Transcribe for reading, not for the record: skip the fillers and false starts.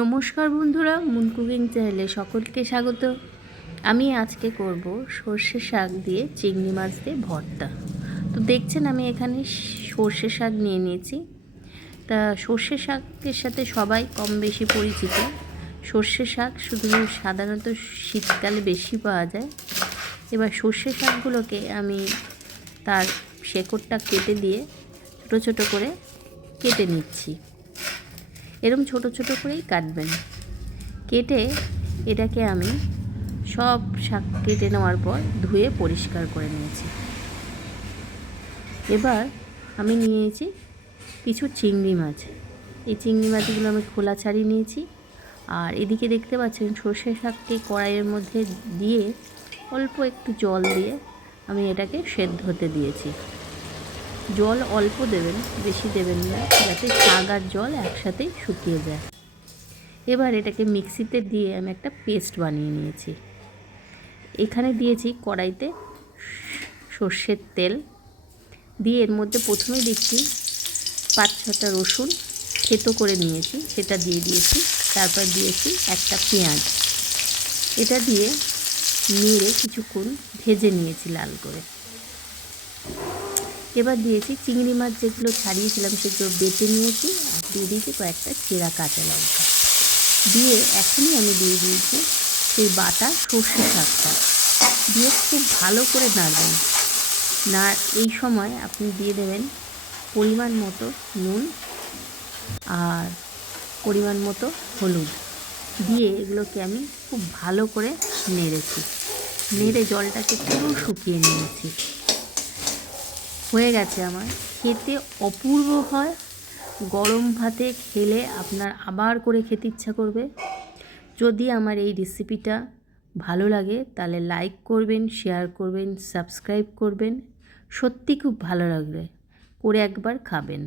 নমস্কার বন্ধুরা, moon cooking চ্যানেলে সকলকে স্বাগত। আমি আজকে করব সর্ষে শাক দিয়ে চিংড়ি মাছ দিয়ে ভর্তা। তো দেখছেন আমি এখানে সর্ষে শাক নিয়ে নিয়েছি। তা সর্ষে শাকের সাথে সবাই কম বেশি পরিচিত। সর্ষে শাক শুধু সাধারণত শীতকালে বেশি পাওয়া যায়। এবার সর্ষে শাকগুলোকে আমি তার শেকড়টা কেটে দিয়ে ছোটো ছোটো করে কেটে নিচ্ছি। এরকম ছোট ছোট করেই কাটবেন। কেটে এটাকে আমি সব শাক কেটে নেওয়ার পর ধুয়ে পরিষ্কার করে নিয়েছি। এবার আমি নিয়েছি কিছু চিংড়ি মাছ। এই চিংড়ি মাছগুলো আমি খোলা ছাড়িয়ে নিয়েছি। আর এদিকে দেখতে পাচ্ছেন সর্ষে শাককে কড়াইয়ের মধ্যে দিয়ে অল্প একটু জল দিয়ে আমি এটাকে সেদ্ধ হতে দিয়েছি। জল অল্প দেবেন, বেশি দেবেন না, যাতে শাক আর জল একসাথেই শুকিয়ে যায়। এবার এটাকে মিক্সিতে দিয়ে আমি একটা পেস্ট বানিয়ে নিয়েছি। এখানে দিয়েছি কড়াইতে সর্ষের তেল দিয়ে এর মধ্যে প্রথমেই দিচ্ছি 5-6টা রসুন থেতো করে নিয়েছি, সেটা দিয়ে দিয়েছি। তারপর দিয়েছি একটা পেঁয়াজ। এটা দিয়ে নেড়ে কিছুক্ষণ ভেজে নিয়েছি লাল করে। এবার দিয়েছি চিংড়ি মাছ যেগুলো ছাড়িয়েছিলাম সেগুলো বেটে নিয়েছি, আর দিয়ে দিয়েছি কয়েকটা চেরা কাঁচা লঙ্কা। দিয়ে এখনই আমি দিয়ে দিয়েছি সেই বাটা সর্ষে শাকটা দিয়ে খুব ভালো করে নাড়বেন। এই সময় আপনি দিয়ে দেবেন পরিমাণ মতো নুন আর পরিমাণ মতো হলুদ দিয়ে এগুলোকে আমি খুব ভালো করে নেড়ে জলটাকে পুরো শুকিয়ে নিয়েছি। হয়ে গেছে আমার। খেতে অপূর্ব হয়। গরম ভাতে খেলে আপনার আবার করে খেতে ইচ্ছা করবে। যদি আমার এই রেসিপিটা ভালো লাগে তাহলে লাইক করবেন, শেয়ার করবেন, সাবস্ক্রাইব করবেন। সত্যি খুব ভালো লাগবে, করে একবার খাবেন।